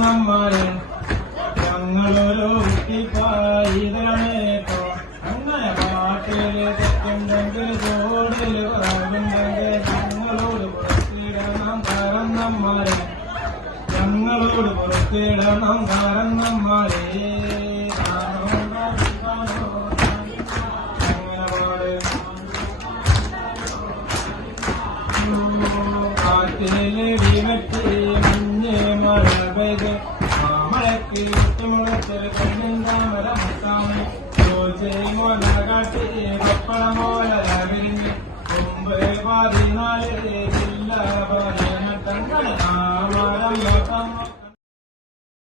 നമ്മരെ ഞങ്ങളൊരു കുട്ടിപ്പായിതരണേട്ടോ അങ്ങനെ പാട്ടില് തെറ്റുണ്ടെങ്കിൽ ചോടില് പറയുണ്ടെങ്കിൽ ഞങ്ങളോട് പുറത്തിടണം കാരണന്മാരെ ഞങ്ങളോട് പുറത്തിടണം കാരണന്മാരെ കാറ്റിലെടിവെട്ടി മഞ്ഞ് മഴ പെയ്ത് മാമഴക്ക് കുട്ടിമുളത്തിൽ കണ്ണിന്താമര മുട്ടാമി മോല കാട്ടി കപ്പള മോല വിരിഞ്ഞ് 9-14 ജില്ല